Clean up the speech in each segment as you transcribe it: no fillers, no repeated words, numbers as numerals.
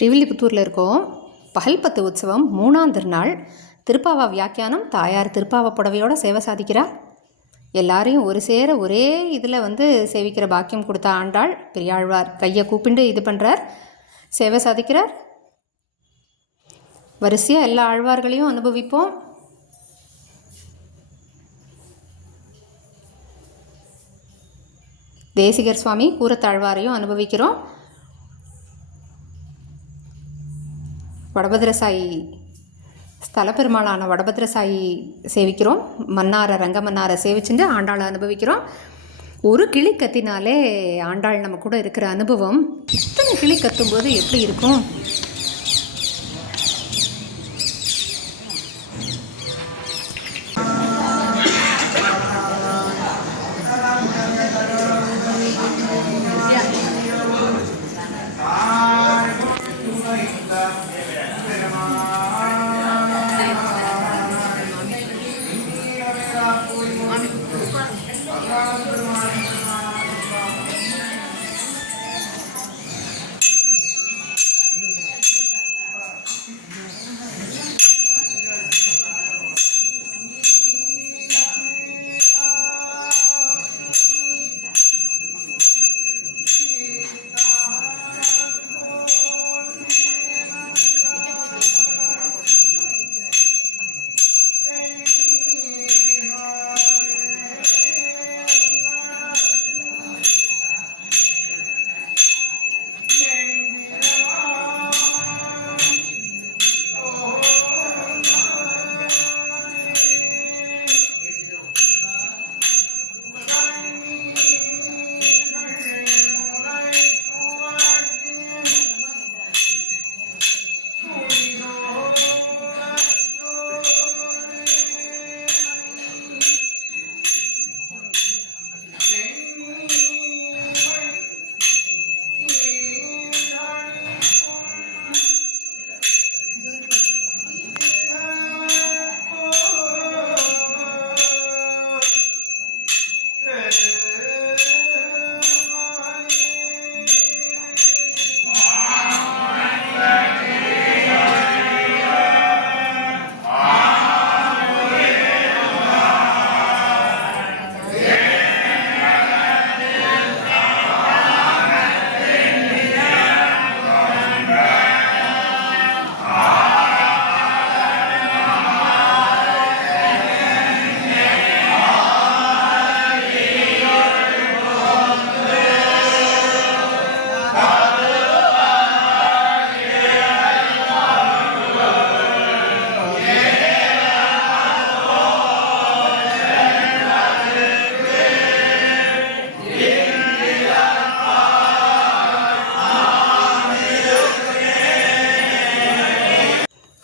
ஸ்ரீவில்லிபுத்தூரில் இருக்கோம். பகல்பத்து உற்சவம் 3ஆம் திருநாள். திருப்பாவா வியாக்கியானம். தாயார் திருப்பாவா புடவையோட சேவை சாதிக்கிறா. எல்லாரையும் ஒரு சேர ஒரே இதில் சேவிக்கிற பாக்கியம் கொடுத்த ஆண்டாள். பெரியாழ்வார் கையை கூப்பிண்டு இது பண்ணுறார், சேவை சாதிக்கிறார். வரிசையாக எல்லா ஆழ்வார்களையும் அனுபவிப்போம். தேசிகர் சுவாமி கூரத்தாழ்வாரையும் அனுபவிக்கிறோம். வடபத்ரசாயி ஸ்தல பெருமாளான வடபத்ரசாயி சேவிக்கிறோம். மன்னாரை ரங்கமன்னாரை சேவிச்சுட்டு ஆண்டாளை அனுபவிக்கிறோம். ஒரு கிளி கத்தினாலே ஆண்டாள் நம்ம கூட இருக்கிற அனுபவம் இத்தனை கிளி கத்தும்போது எப்படி இருக்கும்?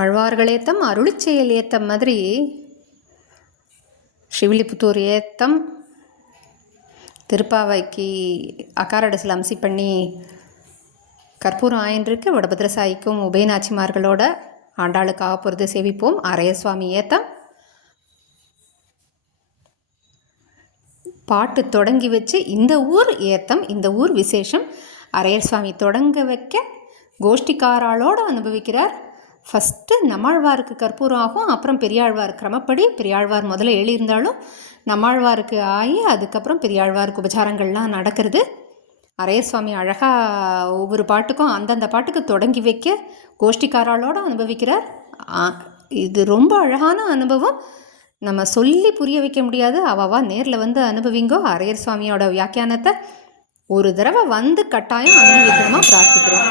ஆழ்வார்கள் ஏத்தம் அருளிச்செயல் ஏத்தம் மாதிரி ஸ்ரீவில்லிபுத்தூர் ஏத்தம் திருப்பாவைக்கு அக்காரடசில் அம்சி பண்ணி கற்பூரம் ஆயின்றிருக்கு. வடபத்ரசாயிக்கும் உபயநாச்சிமார்களோட ஆண்டாளுக்காக பொறுத்து சேவிப்போம். அரையசுவாமி ஏத்தம் பாட்டு தொடங்கி வச்சு இந்த ஊர் ஏத்தம், இந்த ஊர் விசேஷம். அரையர் சுவாமி தொடங்க வைக்க கோஷ்டிக்காராளோடு அனுபவிக்கிறார். ஃபஸ்ட்டு நம்மாழ்வாருக்கு கற்பூரம் ஆகும், அப்புறம் பெரியாழ்வார். கிரமப்படி பெரியாழ்வார் முதல்ல எழுதியிருந்தாலும் நம்மாழ்வாருக்கு ஆகி அதுக்கப்புறம் பெரியாழ்வாருக்கு உபச்சாரங்கள்லாம் நடக்கிறது. அரையர் சுவாமி அழகாக ஒவ்வொரு பாட்டுக்கும் அந்தந்த பாட்டுக்கு தொடங்கி வைக்க கோஷ்டிக்காராளோடு அனுபவிக்கிறார். இது ரொம்ப அழகான அனுபவம். நம்ம சொல்லி புரிய வைக்க முடியாது. அவாவா நேரில் அனுபவிங்கோ. அரையர் சுவாமியோட வியாக்கியானத்தை ஒரு தடவை கட்டாயம் அனுபவிக்கணுமா பிரார்த்திக்கிறோம்.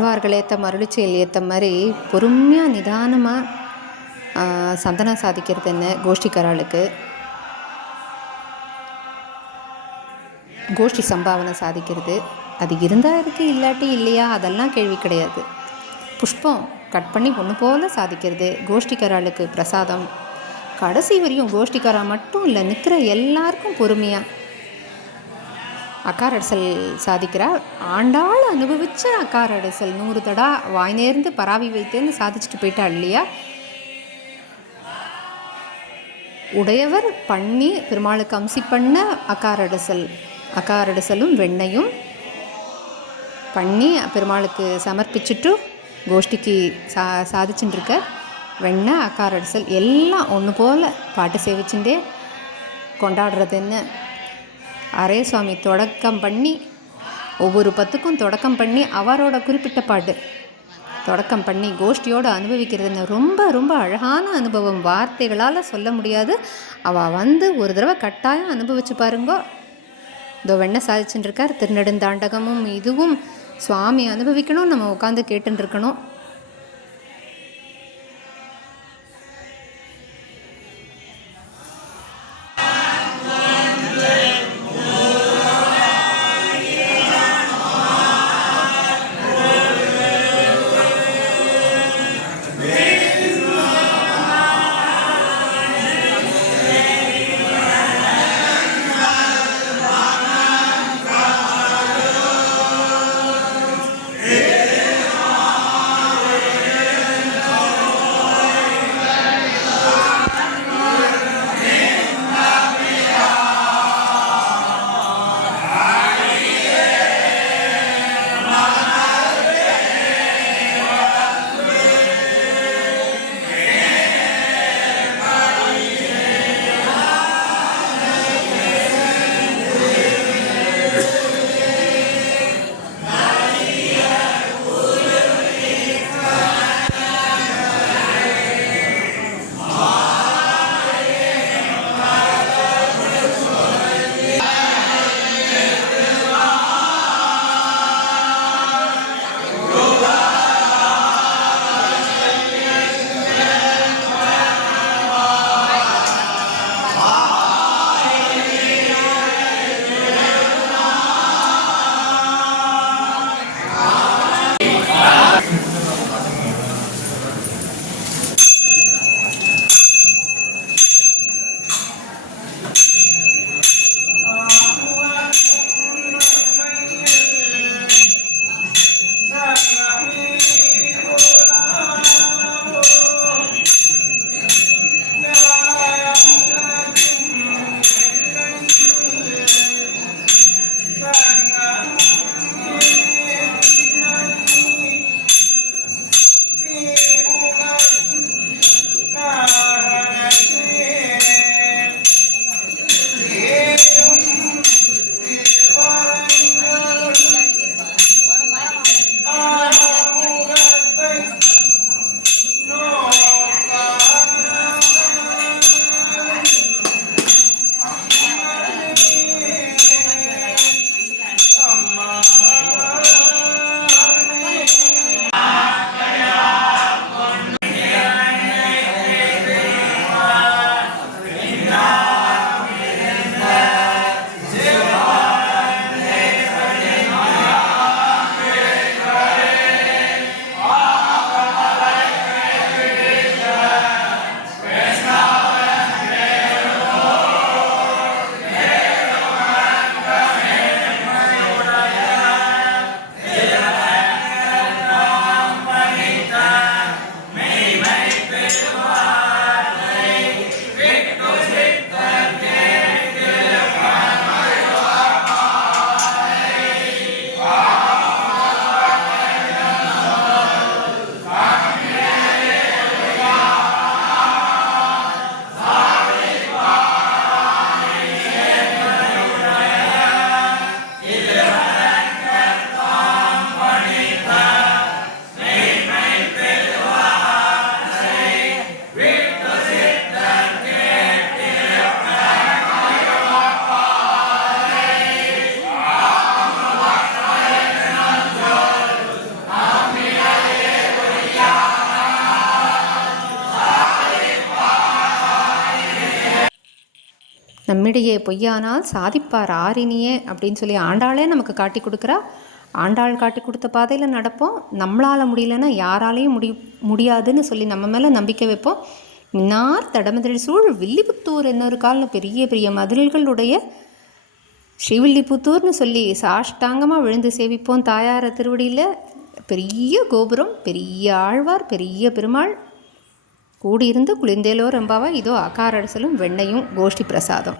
ஆழ்வார்கள் ஏற்ற அருளிச்செயல் ஏற்ற மாதிரி பொறுமையாக நிதானமாக சந்தனம் சாதிக்கிறது என்ன கோஷ்டிக்காராளுக்கு, கோஷ்டி சம்பாவனை சாதிக்கிறது அது இருந்தால் இருக்குது, இல்லாட்டி இல்லையா அதெல்லாம் கேள்வி கிடையாது. புஷ்பம் கட் பண்ணி பொண்ணு போல் சாதிக்கிறது, கோஷ்டிக்காராளுக்கு பிரசாதம், கடைசி வரையும் கோஷ்டிக்காரா மட்டும் இல்லை நிற்கிற எல்லாருக்கும் பொறுமையாக அக்காரடிசல் சாதிக்கிறார். ஆண்டாள் அனுபவித்த அக்காரடிசல் 100 தடா வாய் நேர்ந்து பராவி வைத்தேன்னு சாதிச்சுட்டு போயிட்டா இல்லையா. உடையவர் பண்ணி பெருமாளுக்கு அம்சி பண்ண அக்காரடிசலும் வெண்ணையும் பண்ணி பெருமாளுக்கு சமர்ப்பிச்சுட்டு கோஷ்டிக்கு சாதிச்சுட்டுருக்க வெண்ணெய் அக்காரடிசல் எல்லாம் ஒன்று போல் பாட்டு சேவிச்சுட்டே கொண்டாடுறதுன்னு அரைய சுவாமி தொடக்கம் பண்ணி ஒவ்வொரு பத்துக்கும் தொடக்கம் பண்ணி அவரோட குறிப்பிட்ட பாட்டு தொடக்கம் பண்ணி கோஷ்டியோடு அனுபவிக்கிறதுன்னு ரொம்ப ரொம்ப அழகான அனுபவம், வார்த்தைகளால் சொல்ல முடியாது. அவள் வந்து ஒரு தடவை கட்டாயம் அனுபவிச்சு பாருங்கோ. இதோ வெண்ணெய் சாதிச்சுட்டுருக்கார், திருநெடுந்தாண்டகமும் இதுவும் சுவாமி அனுபவிக்கணும், நம்ம உட்காந்து கேட்டுருக்கணும். பொன்னிடையே பொய்யானால் சாதிப்பார் ஆரினியே அப்படின்னு சொல்லி ஆண்டாளே நமக்கு காட்டி கொடுக்குறா. ஆண்டாள் காட்டி கொடுத்த பாதையில் நடப்போம். நம்மளால் முடியலன்னா யாராலையும் முடியாதுன்னு சொல்லி நம்ம மேலே நம்பிக்கை வைப்போம். இன்னார் தடமதில் சூழ் வில்லிபுத்தூர் என்னொரு காலில் பெரிய பெரிய மதில்களுடைய ஸ்ரீவில்லிபுத்தூர்னு சொல்லி சாஷ்டாங்கமாக விழுந்து சேவிப்போம் தாயார திருவடியில். பெரிய கோபுரம், பெரிய ஆழ்வார், பெரிய பெருமாள் கூடியிருந்து குளிர்ந்தேலோ ரெம்பாவா. இதோ அகாரரசலும் வெண்ணையும் கோஷ்டி பிரசாதம்.